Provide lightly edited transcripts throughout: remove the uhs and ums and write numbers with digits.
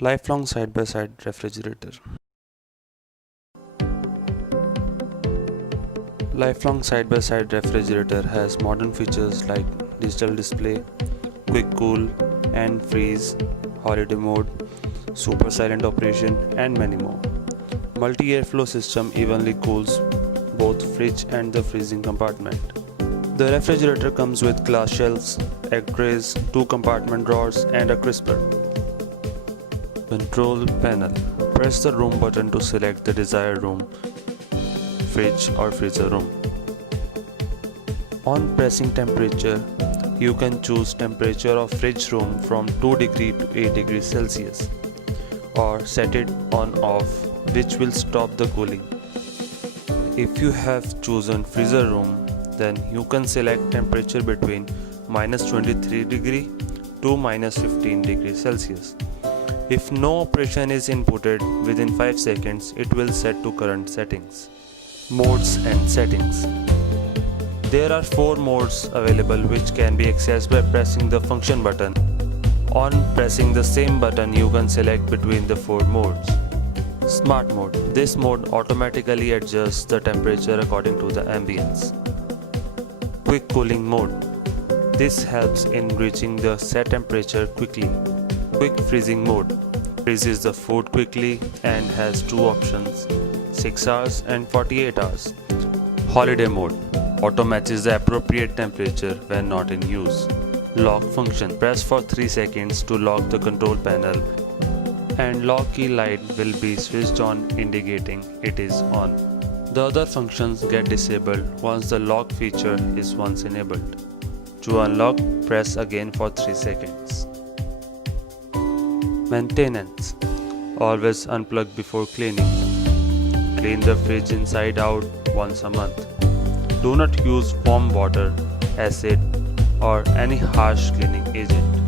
Lifelong side-by-side refrigerator. Lifelong side-by-side refrigerator has modern features like digital display, quick cool and freeze, holiday mode, super silent operation, and many more. Multi-airflow system evenly cools both fridge and the freezing compartment. The refrigerator comes with glass shelves, egg trays, 2 compartment drawers, and a crisper. Control panel. Press the room button to select the desired room, fridge or freezer room. On pressing temperature, you can choose temperature of fridge room from 2 degree to 8 degrees Celsius or set it on off, which will stop the cooling. If you have chosen freezer room, then you can select temperature between -23 degree to -15 degrees Celsius. If no operation is inputted within 5 seconds, it will set to current settings. Modes and settings. There are 4 modes available which can be accessed by pressing the function button. On pressing the same button, you can select between the 4 modes. Smart mode. This mode automatically adjusts the temperature according to the ambience. Quick cooling mode. This helps in reaching the set temperature quickly. Quick freezing mode. Freezes the food quickly and has 2 options, 6 hours and 48 hours. Holiday mode. Auto matches the appropriate temperature when not in use. Lock function. Press for 3 seconds to lock the control panel and lock key light will be switched on, indicating it is on. The other functions get disabled once the lock feature is once enabled. To unlock, press again for 3 seconds. Maintenance. Always unplug before cleaning. Clean the fridge inside out once a month. Do not use warm water, acid, or any harsh cleaning agent.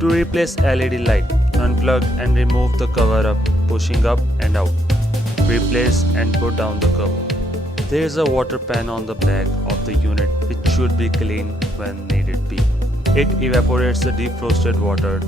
To replace LED light, unplug and remove the cover up, pushing up and out. Replace and put down the cover. There is a water pan on the back of the unit which should be cleaned when needed be. It evaporates the defrosted water